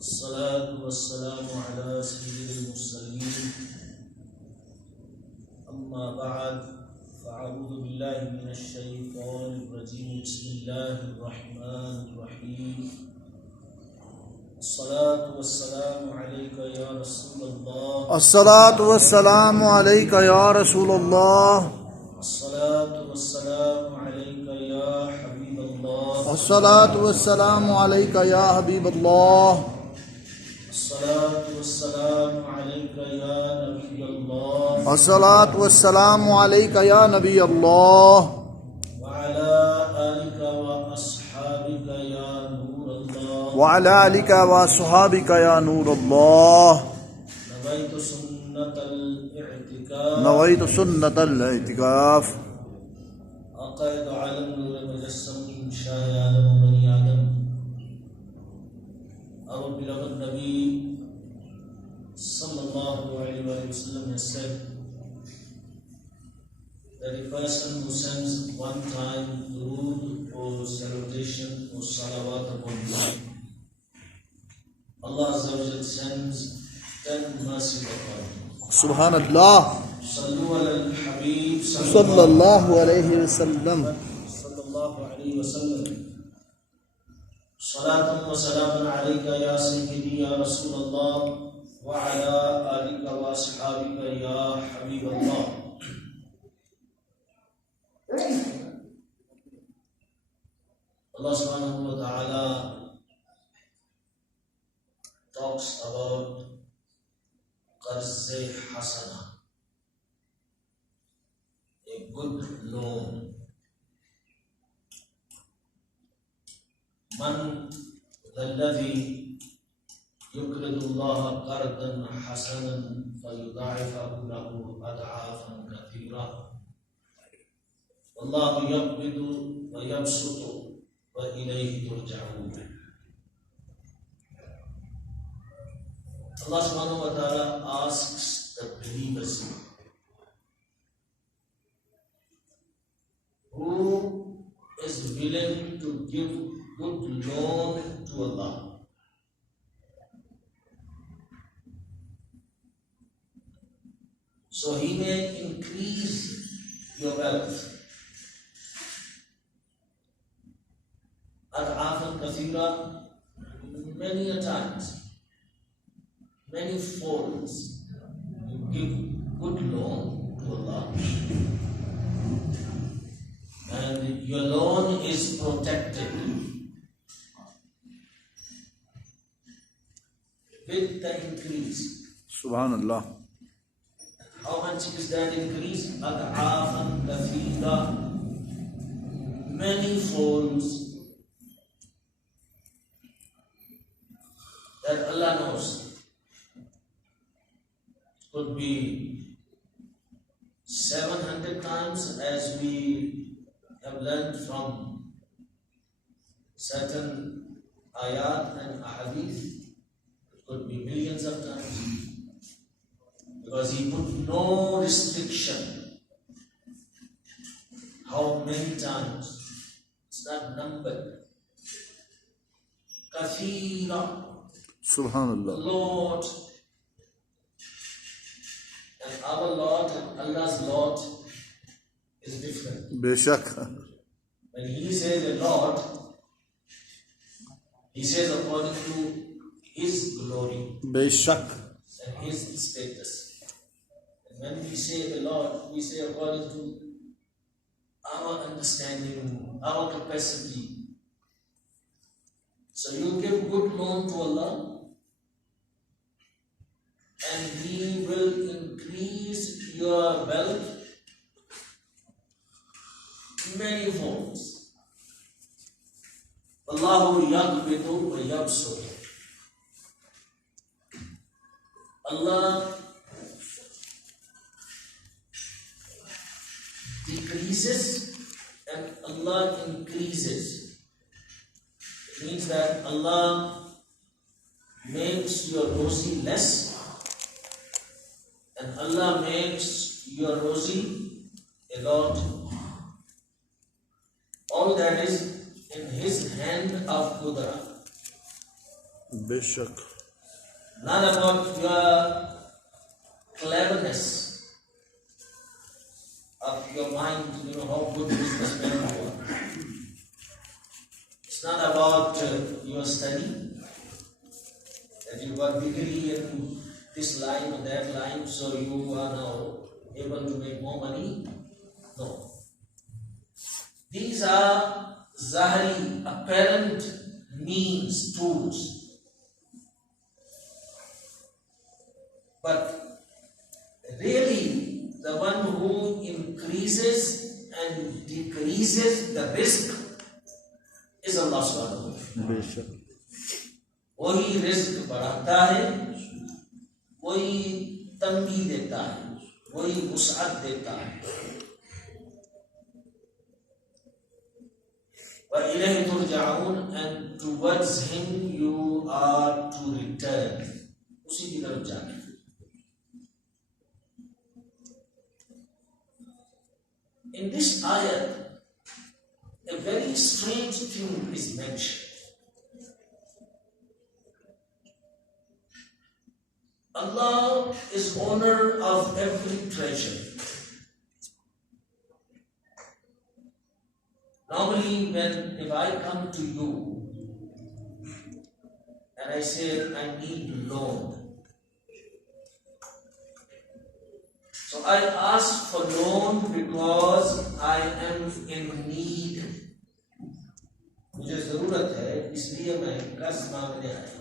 अस्सलातु वस्सलामु अला सय्यिदिल मुरसलीन अम्मा बअद फ़अऊज़ु बिल्लाहि मिनश शैतानिर रजीम बिस्मिल्लाहिर रहमानिर रहीम अस्सलातु वस्सलामु अलैका या रसूलल्लाह अस्सलातु वस्सलामु अलैका या रसूलल्लाह अस्सलातु वस्सलामु अलैका या हबीबल्लाह अस्सलातु वस्सलामु अलैका या हबीबल्लाह अस्सलातु वस्सलामु अलैका या नबियल्लाह अस्सलातु वस्सलामु अलैका या नबी अल्लाह वअला आलिका व अस्हाबिका या नूर अल्लाह व अला आलिका व अस्हाबिका या नूर अल्लाह नवैतु सुन्नतल इअ्तिकाफ नवैतु सुन्नतल इतिकाफ अक़ैद आलम नूर मुजस्सम शाह आलम बनी आदम our beloved Nabi sallallahu alaihi wasallam has said that a person who sends one time durood or salutation or salawat upon him, Allah Azza wa Jal sends 10 mercy upon him. सुभानअल्लाह Sallu ala al-Habib सल्लल्लाहु अलैहि वसल्लम sallallahu alaihi wasallam. Salatan wa salaman alayka ya sayyidi ya Rasulullah wa ala alika wa ashabika ya Habiballah. Allah subhanahu wa ta'ala talks about qarz-e hasana, a good loan. من ذا الذي يقرض الله قرضا حسنا فيضاعفه له أضعافا كثيرة والله يقبض ويبسط وإليه ترجعون. Allah subhanahu wa ta'ala asks the believers who is willing to give good loan to Allah. So He may increase your wealth. Ad'afan kathira, many a times, many folds, you give good loan to Allah. And your loan is protected with the increase. सुभानअल्लाह How much is that increase? Ad'afan kathira, many folds that Allah knows. Could be 700 times, as we have learned from certain ayat and ahadith. It could be millions of times, because He put no restriction how many times. It's not numbered. Kathira, सुभानअल्लाह Lord, and our Lord and Allah's Lord is different. बेशक When He says a Lord, He says according to His glory बेशक and His status. And when we say the Lord, we say according to our understanding, our capacity. So you give good loan to Allah, and He will increase your wealth many folds. Allahu yaqbidu wa yabsutu. Allah decreases and Allah increases. It means that Allah makes your rozi less and Allah makes your rozi a lot. All that is in His hand of Qudra. बेशक not about your cleverness of your mind, how good businessman you are. It's not about your study, that you got degree in this line or that line, so you are now able to make more money. No. These are zahari, apparent means, tools. But really, the one who increases and decreases the risk is Allah subhanahu wa ta'ala. बेशक वही रिस्क बढ़ाता है, वही तंगी देता है, वही वुसअत देता है. وَإِلَيْهِ تُرْجَعُونَ, and towards Him you are to return. उसी की तरफ जाने. In this ayat, a very strange thing is mentioned. Allah is owner of every treasure. Normally, if I come to you and I say I need loan, so I ask for loan because I am in need. मुझे जरूरत है, इसलिए मैं कर्ज मांगने आया.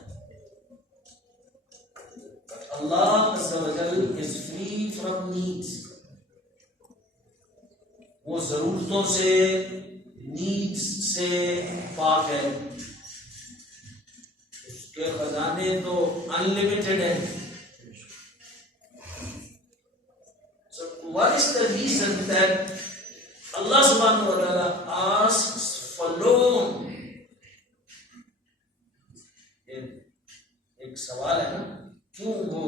But Allah Azza wa Jal is free from needs. वो जरूरतों से, needs से पाक है. उसके खजाने तो अनलिमिटेड हैं. So what is the reason that Allah subhanahu wa ta'ala asks for loan? एक सवाल है ना, क्यों वो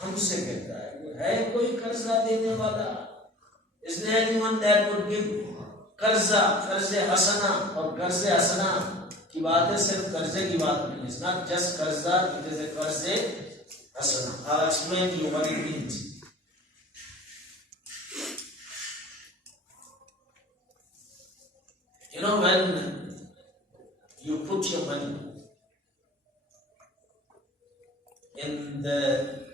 हमसे कहता है कोई कर्जा देने वाला? Is there anyone that would give कर्जा, कर्जे हसना? और कर्जे हसना की बात है, सिर्फ कर्जे की बात नहीं. It's not just कर्जा, it is a कर्जे हसना. I'll explain to you what it means. When you put your money in the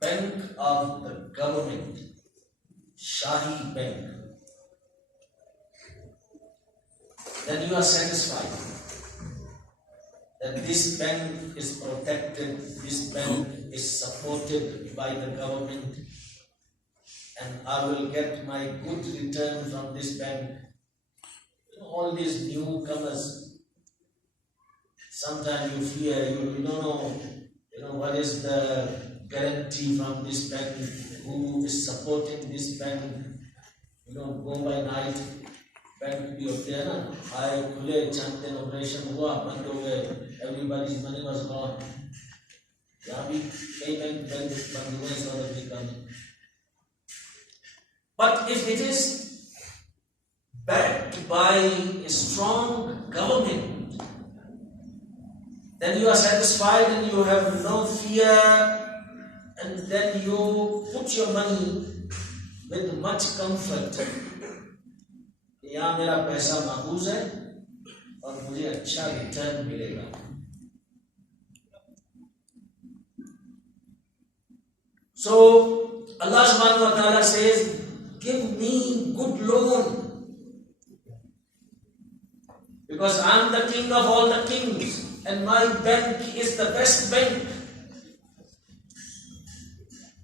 bank of the government, Shahi Bank, then you are satisfied that this bank is protected, this bank is supported by the government, and I will get my good return from this bank. All these newcomers, sometimes you fear, you don't know, what is the guarantee from this bank, who is supporting this bank. Go by night, bank भी होते हैं ना, आए खुले, चंद दिन ऑपरेशन हुआ, बंद हो गए, everybody's money was gone. यहाँ भी कई बैंक बंद हुए South Africa में. But if it is backed by a strong government, then you are satisfied and you have no fear, and then you put your money with much comfort. यहाँ मेरा पैसा महफूज है और मुझे अच्छा रिटर्न मिलेगा. So Allah subhanahu wa ta'ala says, give me good loan, because I am the king of all the kings and my bank is the best bank.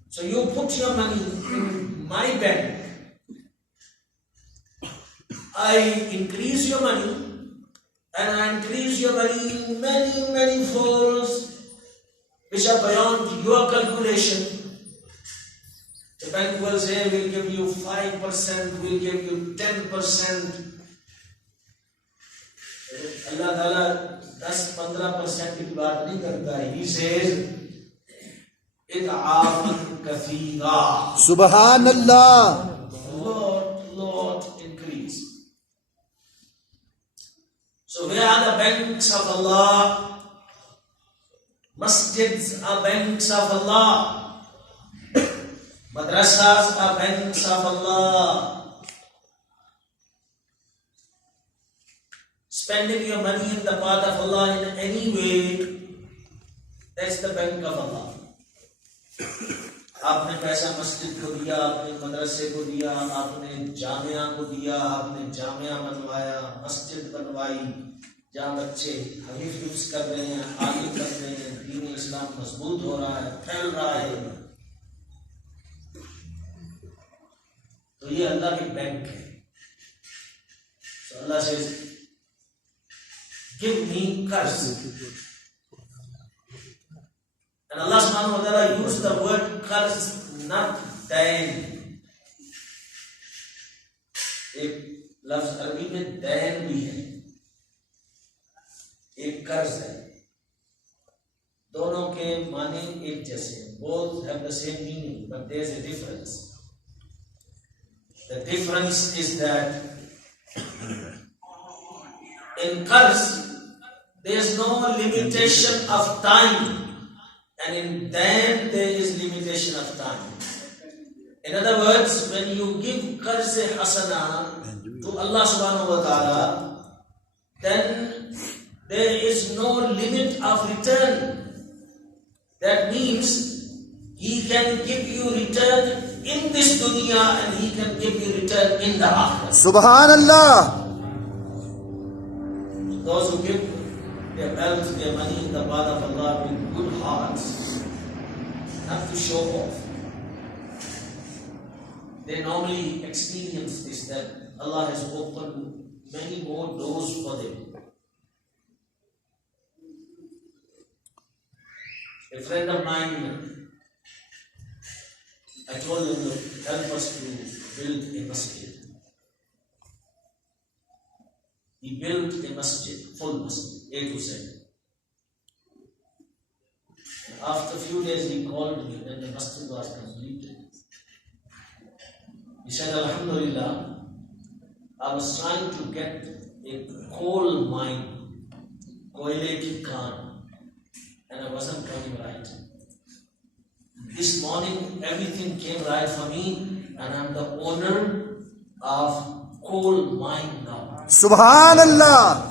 So you put your money in my bank, I increase your money, and I increase your money in many, many folds which are beyond your calculation. The bank will say, we'll give you 5%, we'll give you 10%. Allah Ta'ala 10-15% की बात नहीं करता है. He says, इतआफन कसीरा. Subhanallah. Lord, increase. So So where are the banks of Allah? Masjids are banks of Allah. Madrasas are banks of Allah. Spending your money in the path of Allah in any way, that's the bank of Allah. आपने पैसा मस्जिद को दिया, आपने मदरसे को दिया, आपने जामिया को दिया, आपने जामिया बनवाया, मस्जिद बनवाई, जहाँ बच्चे हिफ्ज़ कर रहे हैं, आगे कर रहे हैं, दीन इस्लाम मजबूत हो रहा है, फैल रहा है, तो ये अल्लाह की बैंक है. So Allah says, give me curse. And Allah subhanahu wa ta'ala used the word curse, not dain. एक लफ्ज अरबी में दैन भी है, एक कर्ज है. दोनों के माने एक जैसे, both have the same meaning, but there is a difference. The difference is that in कर्ज there is no limitation of time. And in them there is limitation of time. In other words, when you give qarz hasana to Allah subhanahu wa ta'ala, then there is no limit of return. That means He can give you return in this dunya and He can give you return in the akhirah. Subhanallah. Those who give their wealth, their money in the path of Allah with good hearts, not to show off. They normally experience this, that Allah has opened many more doors for them. A friend of mine, I told him, look, help us to build a masjid. He built a masjid, full masjid, A to Z. After a few days he called me when the masjid was completed. He said, Alhamdulillah, I was trying to get a coal mine, koile ki khan, and I wasn't coming right. This morning everything came right for me and I'm the owner of coal mine now. Subhanallah.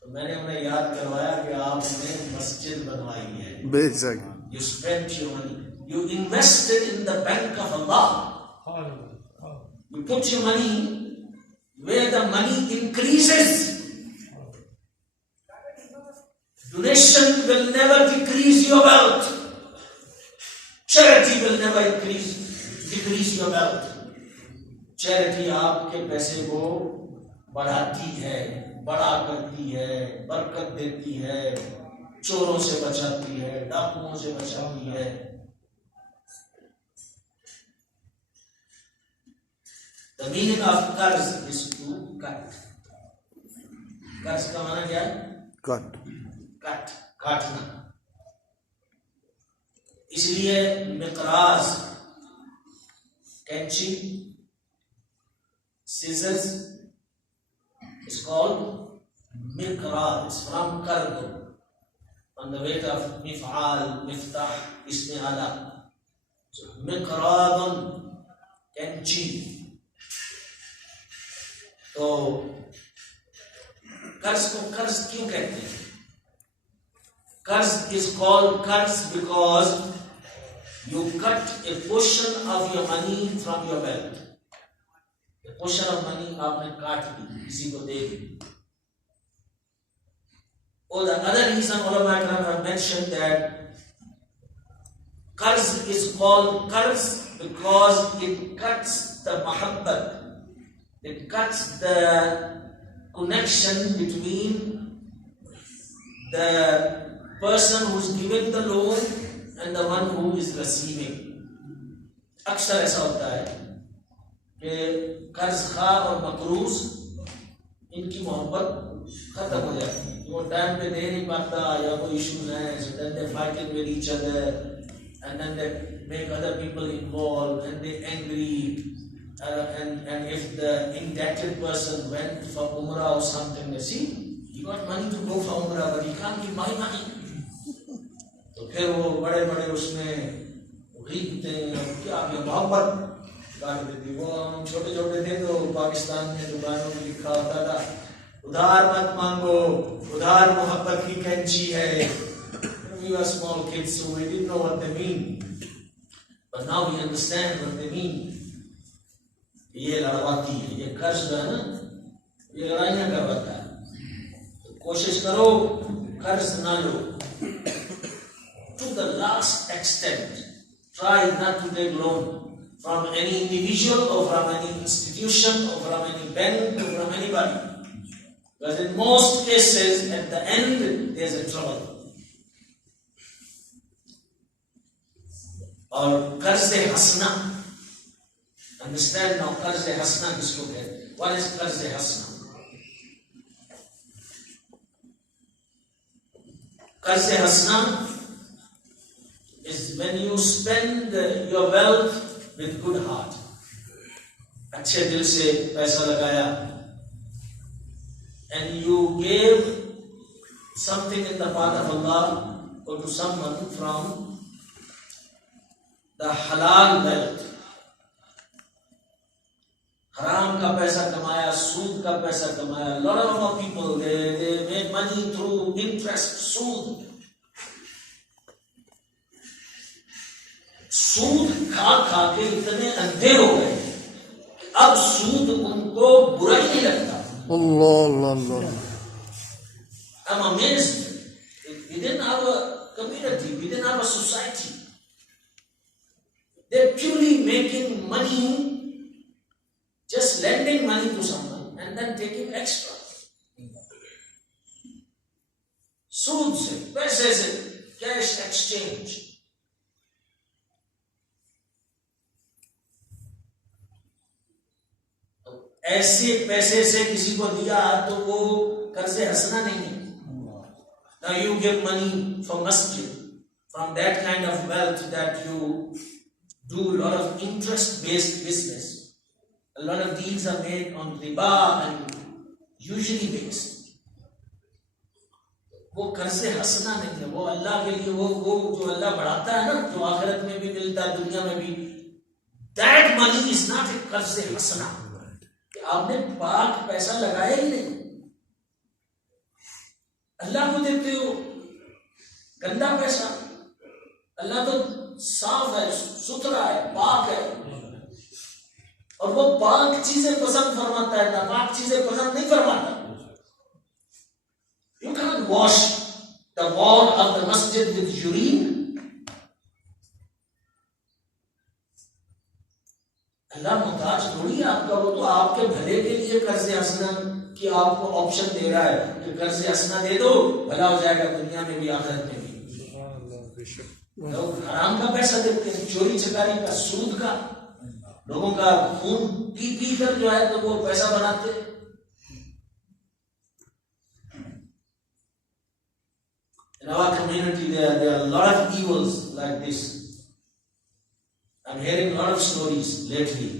तो मैंने उन्हें याद करवाया कि आपने मस्जिद बनवाई है. बेशक. You spent your money. You invested in the bank of Allah. You put your money where the money increases. Donation will never decrease your wealth. Charity will never decrease your wealth. Charity आपके पैसे को बढ़ाती है, बड़ा करती है, बरकत देती है, चोरों से बचाती है, डाकुओं से बचाती है. The meaning of कर्ज is to cut. कर्ज का माना क्या है? Cut. कट, काटना. इसलिए मिकराज, कैंची, scissors is called mikraz. It's from kardu, on the weight of mif'al, miftah, isme ala. So mikradun, कैंची. तो कर्ज को कर्ज क्यों कहते हैं? कर्ज is called कर्ज because you cut a portion of your money from your wealth. A portion of money आपने काट दी, किसी को दे दी. Or the other reason ulama have mentioned that कर्ज is called कर्ज because it cuts the mahabbat. It cuts the connection between the person who is giving the loan and the one who is receiving. अक्सर ऐसा होता है कि कर्ज खा और मकरूज इनकी मोहब्बत खत्म हो जाती है. वो टाइम पे दे नहीं पाता या कोई इशू है, so then they fighting with each other and then they make other people involved and they angry and if the indebted person went for Umrah or something, they see, he got money to go for Umrah, but he can't give my money. तो फिर वो बड़े बड़े उसमें खरीदते हैं, क्या मोहब्बत काट देती। वो हम छोटे छोटे थे तो पाकिस्तान में दुकानों में लिखा होता था, उधार मत मांगो, उधार मोहब्बत की कैंची है। We were small kids, so we didn't know what they mean. But now we understand what they mean. ये लड़वाती है, ये कर्ज जो है ना, ये लड़ाइयाँ करवाता है। तो कोशिश करो कर्ज ना लो। To the last extent, try not to take loan from any individual or from any institution or from any bank or from anybody. Because in most cases, at the end, there's a trouble. और कर्ज हंसना, understand now, कर्ज हंसना किसको कहते हैं? What is कर्ज हंसना? कर्ज हंसना is when you spend your wealth with good heart. अच्छे दिल से पैसा लगाया, and you gave something in the path of Allah or to someone from the halal wealth. हराम का पैसा कमाया, सूद का पैसा कमाया. Lot of people they make money through interest, सूद. सूद खा खा के इतने अंधे हो गए, अब सूद उनको बुरा ही नहीं लगता. Allah. I'm amazed. Within our community, within our society, they're purely making money, just lending money to someone and then taking extra. सूद से, पैसे से, cash exchange. ऐसे पैसे से किसी को दिया तो वो कर्जे हंसना नहीं है. Now you give money for masjid, from that kind of wealth that you do a lot of interest-based business. A lot of deals are made on riba and usually based. वो कर्जे हंसना नहीं है, वो अल्लाह के लिए वो जो अल्लाह बढ़ाता है ना, जो आखिरत में भी मिलता है, दुनिया में भी. That money is not a कर्जे हंसना. आपने पाक पैसा लगाया ही नहीं, अल्लाह को देते हो गंदा पैसा. अल्लाह तो साफ है, सुथरा है, पाक है, और वो पाक चीजें पसंद फरमाता है, नापाक चीजें पसंद नहीं फरमाता. You can't wash the wall of the masjid with urine. अल्लाह मुहताज थोड़ी है आपका, वो तो आपके भले के लिए कर्ज हंसना कि आपको ऑप्शन दे रहा है कि कर्ज हंसना दे दो, भला हो जाएगा दुनिया में भी आखिरत में भी. लोग हराम का पैसा देते हैं, चोरी चकारी का, सूद का, लोगों का खून पी पी कर जो है तो वो पैसा बनाते हैं. In our community there are a lot of evils like this. I'm hearing a lot of stories lately.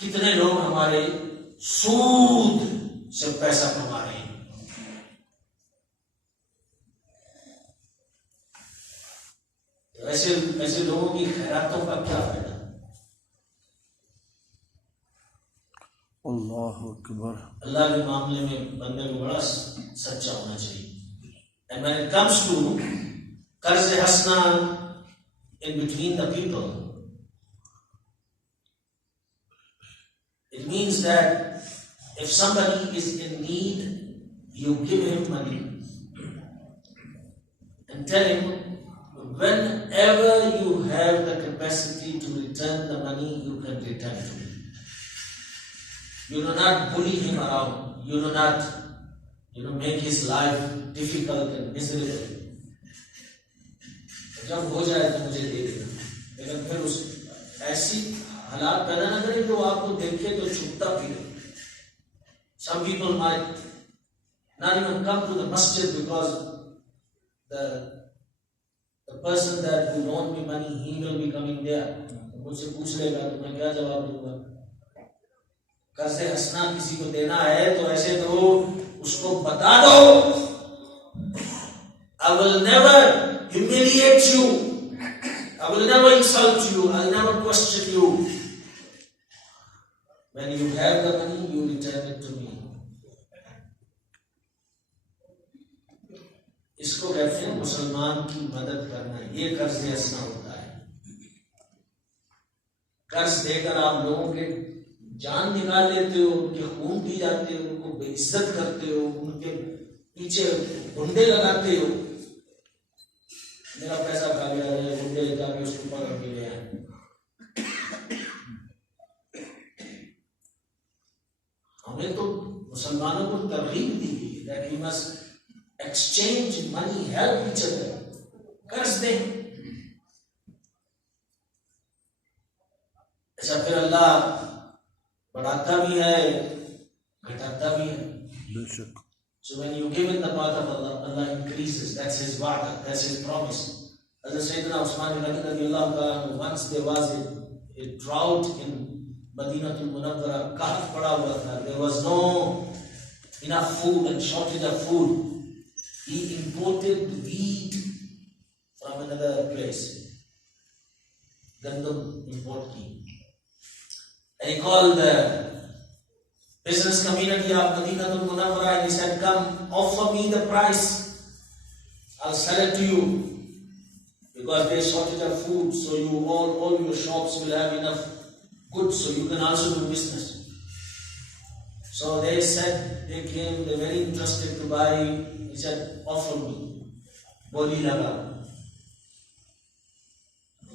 कितने लोग हमारे सूद से पैसा कमा रहे हैं. ऐसे लोगों की खैरातों का क्या फायदा? अल्लाह अकबर. अल्लाह के मामले में बंदे को बड़ा सच्चा होना चाहिए. And when it comes to कर्ज हंसना in between the people, it means that if somebody is in need, you give him money and tell him whenever you have the capacity to return the money, you can return to him. You do not bully him around. You do not make his life difficult and miserable. जब हो जाए तो मुझे दे देना, लेकिन फिर उस ऐसी हालात पैदा ना करें जो आपको देखे तो छुपता फिरे. Some people might not even come to the masjid because the person that who loaned me money, he will be coming there. मुझसे पूछ लेगा तो मैं क्या जवाब दूंगा? कर्ज हंसना किसी को देना है तो ऐसे दो, उसको बता दो, I will never humiliate you, I will never insult you, I will never question you. When you have the money, you return it to me. इसको कहते हैं मुसलमान की मदद करना, ये कर्ज हंसना होता है। कर्ज देकर आप लोगों के जान निकाल लेते हो, उनके खून पी जाते हो, उनको बेइज्जत करते हो, उनके पीछे गुंडे लगाते हो। मेरा पैसा खा गया है, गुंडे जाके उसको पकड़ के ले आए। हमें तो मुसलमानों को तरगीब दी गई है that we must exchange money, help each other, कर्ज दें। अच्छा, फिर अल्लाह बढ़ाता भी है, घटाता भी है। बेशक। So when you give in the path of Allah, Allah increases. That's His wa'da, that's His promise. As Sayyidina Usman ibn Affan radiyallahu ta'ala, once there was a drought in Madinatul Munawwara, kahf pada hua tha. There was no enough food and shortage of food. He imported wheat from another place. Gandum import ki. And he called the business community of Madinatul Munawwara and he said, come, offer me the price. I'll sell it to you. Because there's shortage of food, so you all your shops will have enough goods, so you can also do business. So they said, they came, they're very interested to buy. He said, offer me. Boli laga.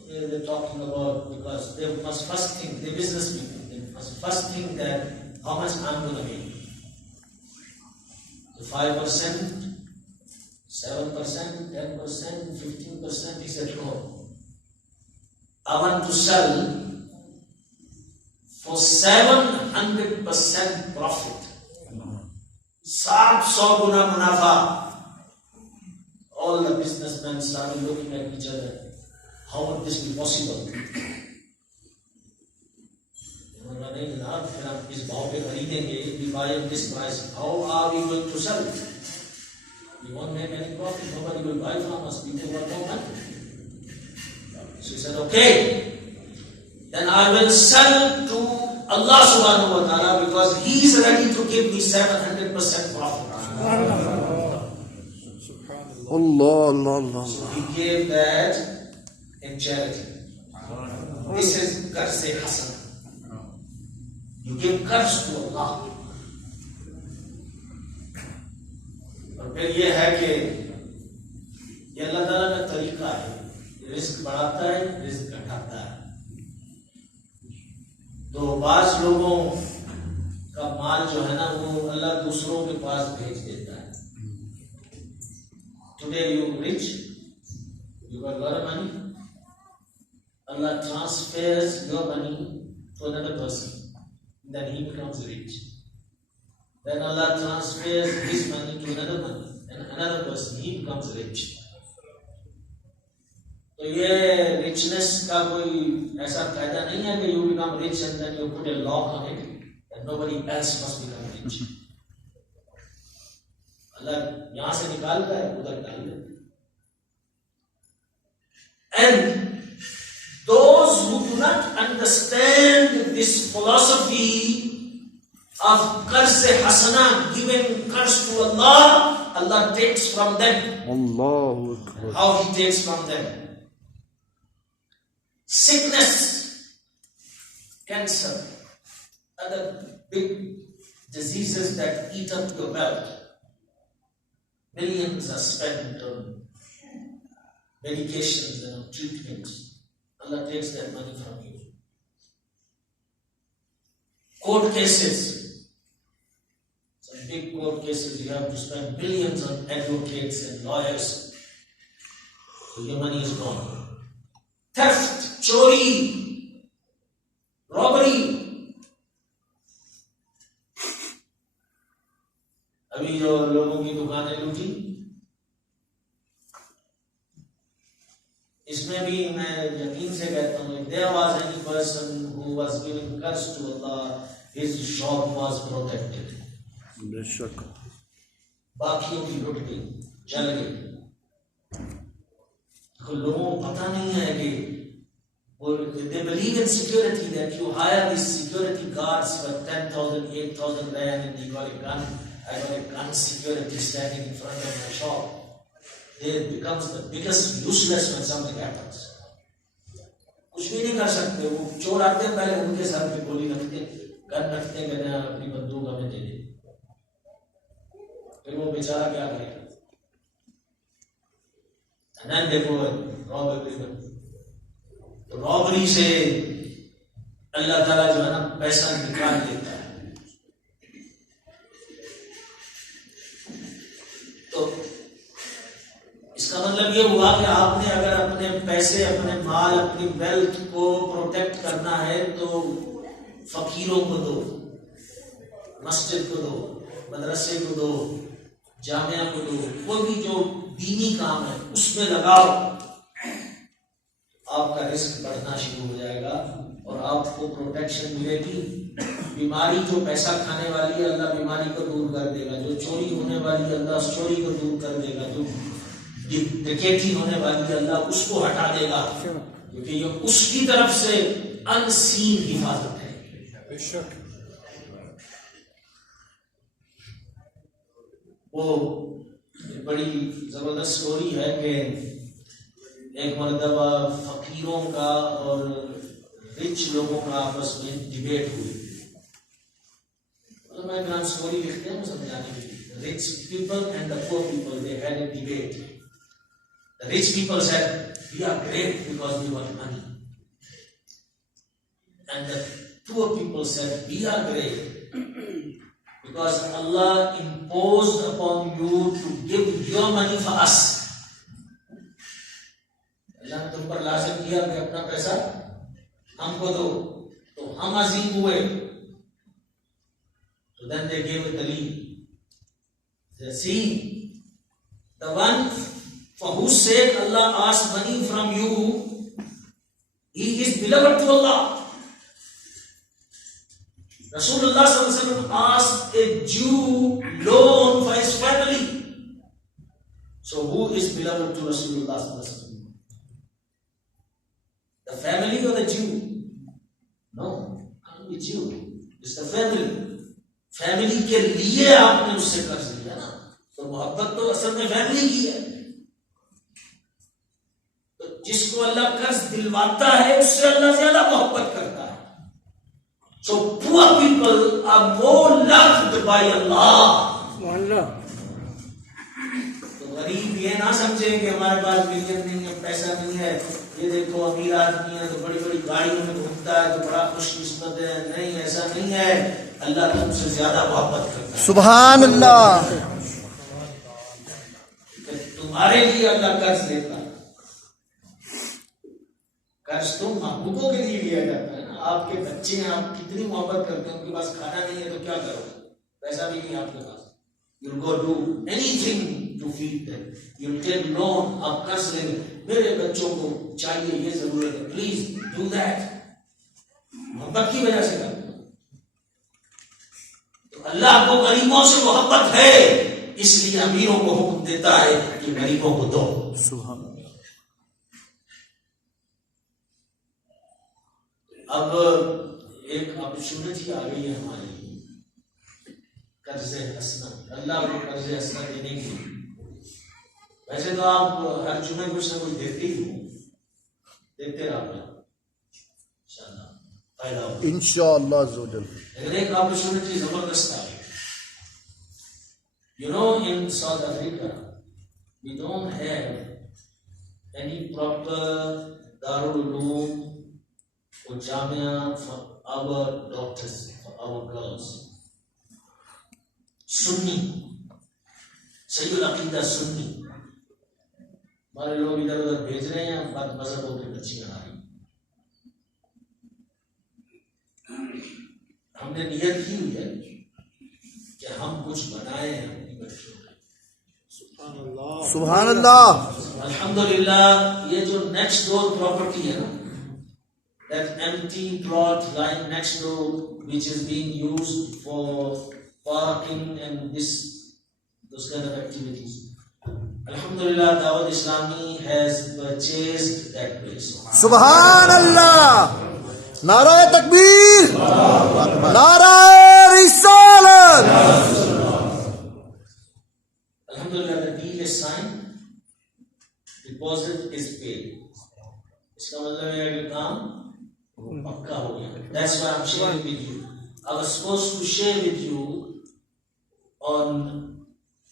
They're talking about, because they must first think, they're business people, they must first think that how much I'm going to make. So 5%, 7%, 10%, 15%, he said, no. I want to sell for 700% profit. 700 guna munafa. All the businessmen started looking at each other. How would this be possible? नहीं जनाब, फिर हम इस भाव पे खरीदेंगे, we buy at this price. How are we going to sell? We won't make any profit. Nobody will buy from us. People want no money. So he said, okay, then I will sell to Allah subhanahu wa ta'ala because He is ready to give me 700% profit. Allah, Allah, Allah. So He gave that in charity. This is Qarz Hasan. You give कर्ज to Allah. और फिर ये है कि ये अल्लाह ताला का तरीका है, रिस्क बढ़ाता है, रिस्क घटाता है। तो बाज लोगों का माल जो है ना, वो अल्लाह दूसरों के पास भेज देता है। Today you rich, you got a lot of money, Allah transfers your money to another person. Then he becomes rich. Then Allah transfers his money to another person, he becomes rich. तो ये richness का कोई ऐसा फायदा नहीं है कि you become rich and then you put a lock on it and nobody else must become rich. अल्लाह यहाँ से निकालता है, उधर डाल देता है. And those who do not understand this philosophy of Qarz Hasana, giving Qarz to Allah, Allah takes from them. Allahu Akbar. How He takes from them? Sickness, cancer, other big diseases that eat up your wealth. Millions are spent on medications and on treatments. Allah takes that money from you. Court cases. Some big court cases, you have to spend billions on advocates and lawyers. So your money is gone. Theft, chori, robbery. अभी जो लोगों की दुकानें लूटी, इसमें भी मैं यकीन से कहता हूँ, if there was any person who was giving curse to Allah, his shop was protected. बेशक बाकियों की लुट गई, जल गई। तो लोगों को पता नहीं है कि they believe in security, that you hire these security guards for 10,000, 8,000 rand, and you got a gun. I got a gun security standing in front of my shop. It becomes the biggest useless when something happens. कुछ भी नहीं कर सकते। वो चोर आते हैं, पहले उनके सर पे गोली रखते, गन रखते, कहते हैं अपनी बंदूक हमें दे दे। फिर वो बेचारा क्या करेगा? And then they go and rob everyone. तो रॉबरी से अल्लाह ताला जो है ना पैसा निकाल देता है। तो इसका मतलब ये हुआ कि आपने अगर अपने पैसे, अपने माल, अपनी वेल्थ को प्रोटेक्ट करना है तो फकीरों को दो, मस्जिद को दो, मदरसे को दो, जामिया को दो, कोई भी जो दीनी काम है उसमें लगाओ। आपका रिस्क बढ़ना शुरू हो जाएगा और आपको प्रोटेक्शन मिलेगी। बीमारी जो पैसा खाने वाली है, अल्लाह बीमारी को दूर कर देगा। जो चोरी होने वाली है, अल्लाह उस चोरी को दूर कर देगा। जो डकैती होने वाली है, अल्लाह उसको हटा देगा, क्योंकि ये उसकी तरफ से अनसीन हिफाजत है। वो बड़ी जबरदस्त स्टोरी है कि एक मर्तबा फकीरों का और रिच लोगों का आपस में डिबेट हुई। तो मैं ग्राम स्टोरी लिखते हैं समझाने के लिए। Rich people and the poor people, they had a debate. The rich people said we are great because we got money, and the poor people said we are great because Allah imposed upon you to give your money for us. अल्लाह ने तुम पर लाज़िम किया कि अपना पैसा हमको दो, तो हम अजीम हुए। So then they gave a daleil. They see, the one for whose sake Allah asked money from you, he is beloved to Allah. Rasulullah sallallahu alaihi wasallam asked a Jew loan for his family. So who is beloved to Rasulullah sallallahu alaihi wasallam? The family or the Jew? No, can't be Jew. It's the family. Family के लिए आपने उससे कर्ज लिया ना, तो मोहब्बत तो असल में फैमिली की है। तो जिसको अल्लाह कर्ज दिलवाता है उससे अल्लाह ज्यादा मोहब्बत करता है। So poor people are more loved by Allah. तो गरीब ये ना समझे कि हमारे पास मिलियन नहीं है, पैसा नहीं है, ये देखो अमीर आदमी है तो बड़ी बड़ी गाड़ियों में घूमता है तो बड़ा खुशकिस्मत है। नहीं, ऐसा नहीं है। अल्लाह तुमसे ज्यादा मोहब्बत करता है। सुभान अल्लाह। तुम्हारे लिए अल्लाह कर्ज लेता है। कर्ज तो महबूबों के लिए लिया जाता है ना। आपके बच्चे हैं, आप कितनी मोहब्बत करते हैं, उनके पास खाना नहीं है तो क्या करोगे? पैसा भी नहीं आपके पास, you'll go do anything to feed them, you'll take loan, आप कर्ज लेंगे, मेरे बच्चों को चाहिए, ये जरूरत है, प्लीज डू दैट। मोहब्बत की वजह से करते हो। तो अल्लाह को गरीबों से मोहब्बत है, इसलिए अमीरों को हुक्म देता है कि गरीबों को दो। सुभान। अब एक अपॉर्चुनिटी आ गई है हमारे लिए, कर्ज हसना, अल्लाह को कर्ज हसना देने की। वैसे तो आप हर जुमे कुछ ना कुछ देते ही हो, देते रहो इंशाअल्लाह, फायदा होगा इंशाअल्लाह। लेकिन एक अपॉर्चुनिटी जबरदस्त आ गई। You know, in South Africa, we don't have any proper Darul Uloom or Jamia for our daughters, for our girls. Sunni, Sayyid Aqida Sunni. हमारे लोग इधर उधर भेज रहे हैं, बात मजहबों की बच्चियां आ रही। हमने नियत की हुई है कि हम कुछ बनाए हैं अपनी बच्चियों को। सुभान अल्लाह। अल्हम्दुलिल्लाह ये जो नेक्स्ट डोर प्रॉपर्टी है ना, that empty plot lying next door which is being used for parking and those kind of activities, Alhamdulillah Dawat Islami has purchased that place. सुभान अल्लाह, नाराए तकबीर, नाराए रिसालत। Alhamdulillah the deal is signed, deposit is paid. इसका मतलब है कि काम पक्का हो गया. That's why I'm sharing with you. I was supposed to share with you on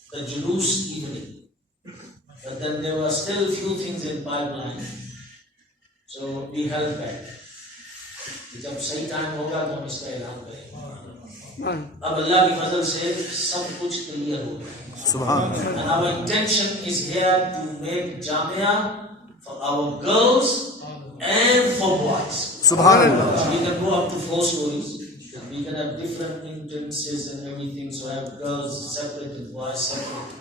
the Julus evening, but then there were still few things in pipeline, so we held back. जब सही टाइम होगा तो हम इसका ऐलान करेंगे. अब अल्लाह की फजल से सब कुछ क्लियर हो गया. सुभान. And our intention is here to make Jamia for our girls and for boys. सुभान अल्लाह. So we can go up to 4 stories. We can have different entrances and everything. So have girls separate and boys separate.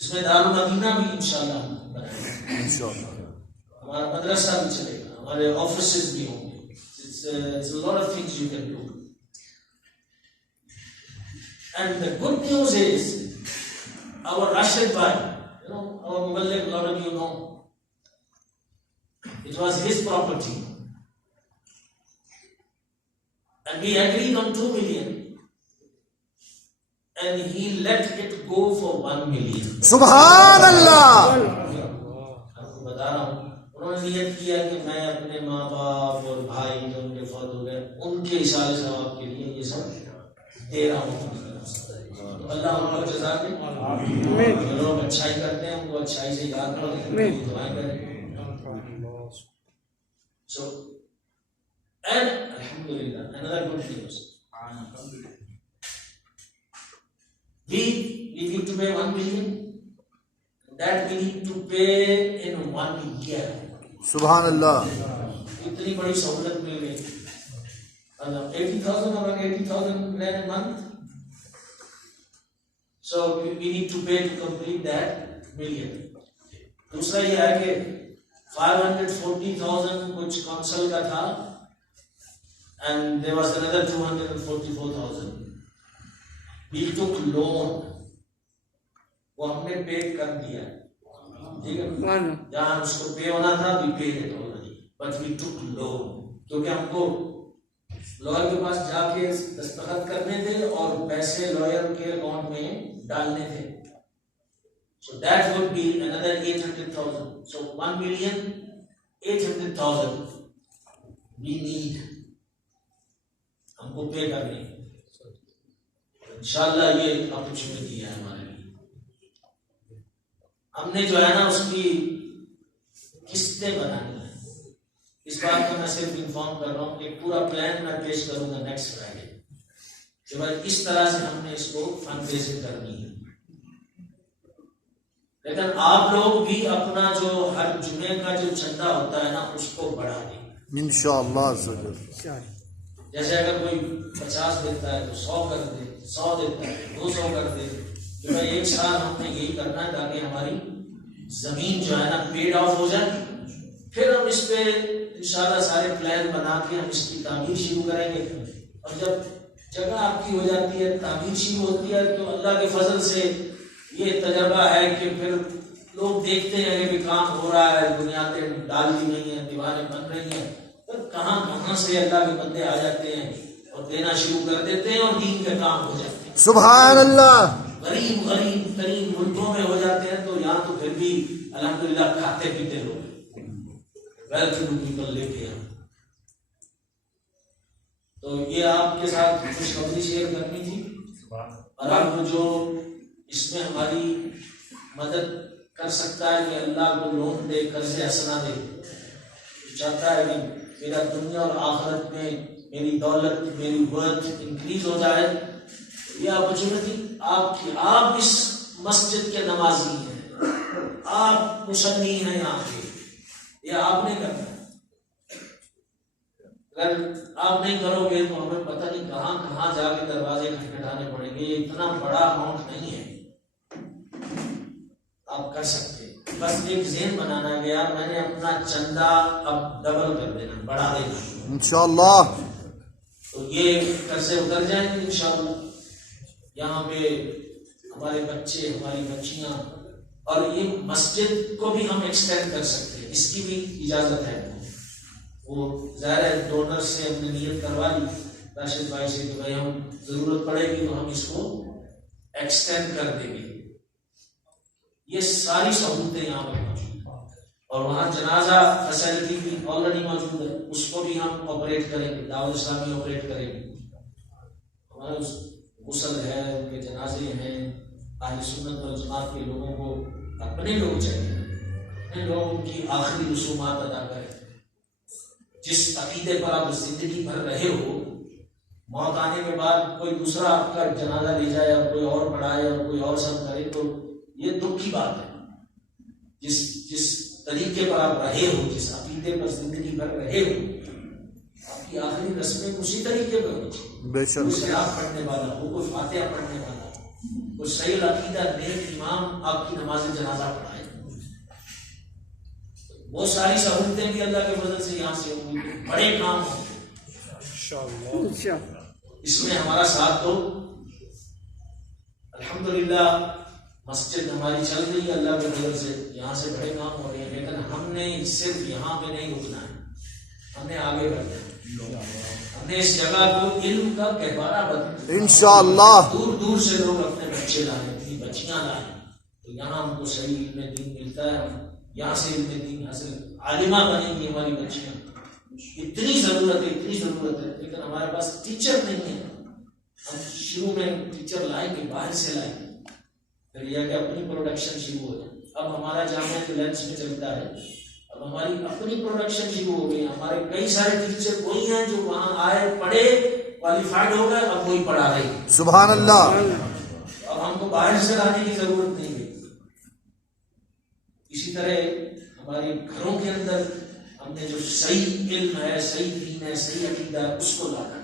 इसमें दारुल मदीना भी इंशाल्लाह बनाएंगे. इंशाअल्लाह. हमारा मदरसा भी चलेगा, हमारे ऑफिसेज भी होंगे. It's a lot of things you can do. And the good news is, our Rashid Bhai, our Muballigh, a lot of you know, it was his property. And we agreed on 2 million. And he let it go for 1 million. सुभान अल्लाह. आपको बता रहा हूँ, उन्होंने नियत किया कि मैं अपने माँ बाप और भाई जो उनके फौत हो गए, उनके इशारे सवाब के लिए ये सब दे रहा हूँ. अल्लाह उनको जज़ा दे. जो लोग अच्छाई करते हैं उनको अच्छाई से याद करें, दुआएं करें. So, and Alhamdulillah, another good news. We need to pay 1 million. That we need to pay in 1 year. सुभान अल्लाह. इतनी बड़ी सहूलत मिल गई. 80,000 or 80,000 a month. So we need to pay to complete that million. दूसरा ये है कि 540,000 कुछ काउंसिल का था, and there was another 244,000. We took loan. वो हमने पे कर दिया. ठीक है, जहाँ उसको पे होना था we paid it already, but we took loan. क्योंकि हमको लॉयर के पास जाके दस्तखत करने थे और पैसे लॉयर के अकाउंट में डालने थे. So that would be another 800,000. So 1,800,000 we need. हमको पे करने. इंशाल्लाह ये अपॉर्चुनिटी है हमारे लिए. हमने जो है ना उसकी किस्तें बनानी है. इस बात को मैं सिर्फ इन्फॉर्म कर रहा हूँ. एक पूरा प्लान मैं पेश करूंगा नेक्स्ट फ्राइडे कि भाई इस तरह से हमने इसको फंड रेजिंग करनी है. लेकिन आप लोग भी अपना जो हर जुमे का जो चंदा होता है ना उसको बढ़ा दें इंशाअल्लाह. जैसे अगर कोई 50 देता है तो 100 कर दे, 100 देता है 200 कर दे. तो भाई एक साल हमने यही करना है ताकि हमारी जमीन जो है ना पेड ऑफ हो जाए. फिर हम इस पे इंशाल्लाह सारे प्लान बना के हम इसकी तामीर शुरू करेंगे. और जब जगह आपकी हो जाती है, तामीर शुरू होती है, तो अल्लाह के फजल से ये तजर्बा है कि फिर लोग देखते हैं कि भी काम हो रहा है, बुनियादें डाल दी गई हैं, दीवारें बन रही हैं, तो कहाँ से अल्लाह के बंदे आ जाते हैं और देना शुरू कर देते हैं और दीन के काम हो जाते हैं. सुभान अल्लाह. गरीब तरीन मुल्कों में हो जाते हैं, तो यहाँ तो फिर भी अल्हम्दुलिल्लाह खाते पीते लोग वेल टू डू पीपल लेके हैं. तो ये आपके साथ खुशखबरी शेयर करनी थी. और आपको जो इसमें हमारी मदद कर सकता है कि अल्लाह को लोन दे, कर्ज हसना दे, चाहता है कि मेरा दुनिया और आखिरत में मेरी दौलत, मेरी वर्थ इंक्रीज हो जाए, ये अपॉर्चुनिटी आपकी. आप इस मस्जिद के नमाजी हैं, आप मुसल्ली हैं यहाँ के, ये आपने करना है. अगर आप नहीं करोगे तो हमें पता नहीं कहाँ कहाँ जाके दरवाजे खटखटाने पड़ेंगे. ये इतना बड़ा अमाउंट नहीं है. आप कर सकते हैं। बस एक ज़हन बनाना गया, मैंने अपना चंदा अब डबल कर देना, बढ़ा देना इंशाअल्लाह। तो ये कर्जे उतर जाएंगे इंशाअल्लाह। यहाँ पे हमारे बच्चे, हमारी बच्चियां, और ये मस्जिद को भी हम एक्सटेंड कर सकते हैं, इसकी भी इजाजत है। वो ज़ाहिर है डोनर से हमने नियत करवा ली राशिद भाई से कि भाई हम जरूरत पड़ेगी तो हम इसको एक्सटेंड कर देंगे। ये सारी सहूलतें यहाँ पर मौजूद है और वहाँ जनाजा फैसिलिटी भी ऑलरेडी मौजूद है, उसको भी हम ऑपरेट करेंगे, दावत इस्लामी ऑपरेट करेंगे। हमारा गुस्ल है, उनके जनाजे हैं, अहले सुन्नत वल जमात के लोगों को अपने लोग चाहिए, अपने लोग उनकी आखिरी रसूमात अदा करें। जिस अकीदे पर आप जिंदगी भर रहे हो, मौत आने के बाद कोई दूसरा आपका जनाजा ले जाए और कोई और पढ़ाए और कोई और सब करे, तो ये दुख की बात है। जिस तरीके पर आप रहे हो, जिस अकीदे पर जिंदगी भर रहे हो, आपकी आखिरी रस्में उसी तरीके पर हो। कोई शराब पढ़ने वाला हो, कोई फातिहा पढ़ने वाला हो, कोई सही अकीदा नेक इमाम आपकी नमाज जनाजा पढ़ाए। वो सारी सहूलतें भी अल्लाह के फजल से यहाँ से होंगी, बड़े काम होंगे। इसमें हमारा साथ दो। अल्हम्दुलिल्लाह मस्जिद हमारी चल रही है अल्लाह के फजल से, यहाँ से बड़े काम हो रहे हैं, लेकिन हमने सिर्फ यहाँ पे नहीं रुकना है, हमने आगे बढ़ना है। हमने इस जगह को इल्म का गहवारा बनाना इंशाअल्लाह। दूर दूर से लोग अपने बच्चे लाए, अपनी बच्चियां लाए, तो यहाँ हमको सही इल्म दीन मिलता है। यहाँ से इल्म दीन हासिल, आलिमा बनेंगी हमारी बच्चियां। इतनी जरूरत है, लेकिन हमारे पास टीचर नहीं है। हम शुरू में टीचर लाएंगे, बाहर से लाएंगे, फिर यह कि अपनी प्रोडक्शन शुरू हो जाए। अब हमारा जामिया जो लंच में चलता है, अब हमारी अपनी प्रोडक्शन शुरू हो गई। हमारे कई सारे टीचर वही हैं जो वहां आए, पढ़े, क्वालिफाइड हो गए, अब वही पढ़ा रहे। सुभान अल्लाह। अब हमको बाहर से लाने की जरूरत नहीं है। इसी तरह हमारे घरों के अंदर हमने जो सही इल्म है, सही दीन है, सही अकीदा है, उसको लाना है।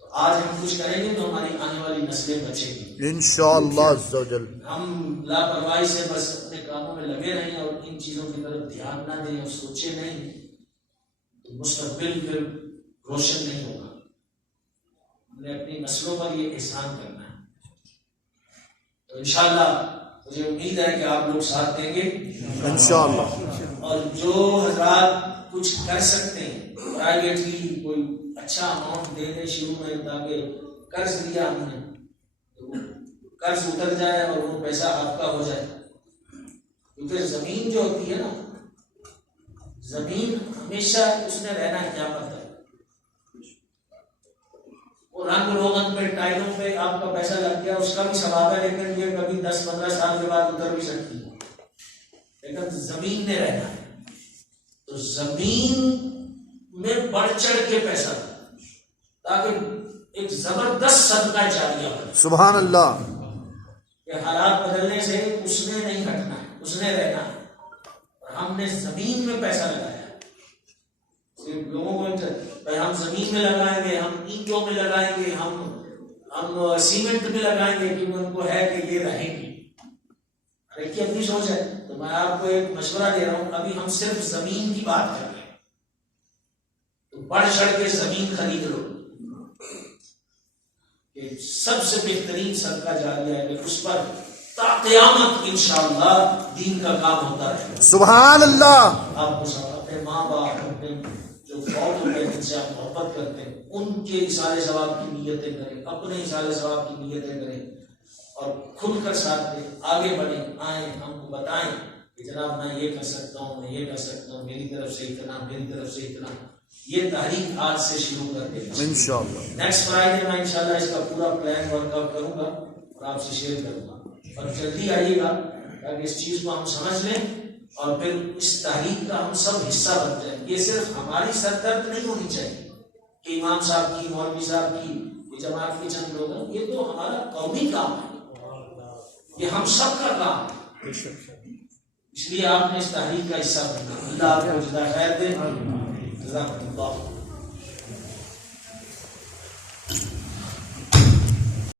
तो आज हम कुछ करेंगे तो हमारी आने वाली नस्लें बचेंगी इंशाअल्लाह अज़्ज़वजल। हम लापरवाही से बस अपने कामों में लगे रहें और इन चीजों की तरफ ध्यान ना दें और सोचे नहीं, तो मुस्तकबिल फिर रोशन नहीं होगा। हमने अपनी नस्लों पर ये एहसान करना है। तो इंशाअल्लाह मुझे उम्मीद है कि आप लोग साथ देंगे इंशाअल्लाह। और जो हजरात कुछ कर सकते हैं प्राइवेटली, कोई अच्छा अमाउंट दे दे शुरू में, ताकि कर्ज लिया हमने तो कर्ज उतर जाए और वो पैसा आपका हो जाए। क्योंकि जमीन जो होती है ना, जमीन हमेशा उसने रहना है, क्या पता है वो रंग रोगन पे, टाइलों पे आपका पैसा लग गया, उसका भी सवाब है, लेकिन ये कभी 10-15 साल के बाद उतर भी सकती है, लेकिन जमीन ने रहना है। तो जमीन में बढ़ चढ़ के पैसा, ताकि एक जबरदस्त सदका जारिया बने। सुभान अल्लाह। कि हालात बदलने से उसने नहीं हटना है, उसने रहना है, और हमने जमीन में पैसा लगाया। सिर्फ लोगों को भाई हम जमीन में लगाएंगे, हम ईंटों में लगाएंगे, हम सीमेंट में लगाएंगे, कि उनको है कि ये रहेगी। अरे की अपनी सोच है। तो मैं आपको एक मशवरा दे रहा हूं, अभी हम सिर्फ जमीन की बात कर रहे हैं, तो बढ़ चढ़ के जमीन खरीद लो। कि सबसे बेहतरीन सदका जारिया है कि उस पर क़यामत इंशाअल्लाह दीन का काम होता है। सुभान अल्लाह। आपको सब अपने माँ बाप, अपने जो फौत हो गए जिनसे आप मोहब्बत करते हैं, उनके इसाले सवाब की नीयतें करें, अपने इसाले सवाब की नीयतें करें, और खुलकर साथ दें, आगे बढ़ें, आए, हमको बताएं कि जनाब मैं ये कर सकता हूँ, मैं ये कर सकता हूँ, मेरी तरफ से इतना, मेरी तरफ से इतना। ये तहरीक आज से शुरू कर दें इंशाअल्लाह। नेक्स्ट फ्राइडे मैं इंशाल्लाह इसका पूरा प्लान वर्कआउट करूंगा और आपसे शेयर करूंगा, और जल्दी आइएगा ताकि इस चीज को हम समझ लें और फिर इस तहरीक का हम सब हिस्सा बन जाए। ये सिर्फ हमारी सरदर्द नहीं होनी चाहिए कि इमाम साहब की, मौलवी साहब की, जमात के चंद लोग हैं, ये तो हमारा कौमी काम है, ये हम सबका काम है। इसलिए आपने इस तहरीक का हिस्सा बनना। अल्लाह आपको जज़ा खैर दे। जज़ाकल्लाह।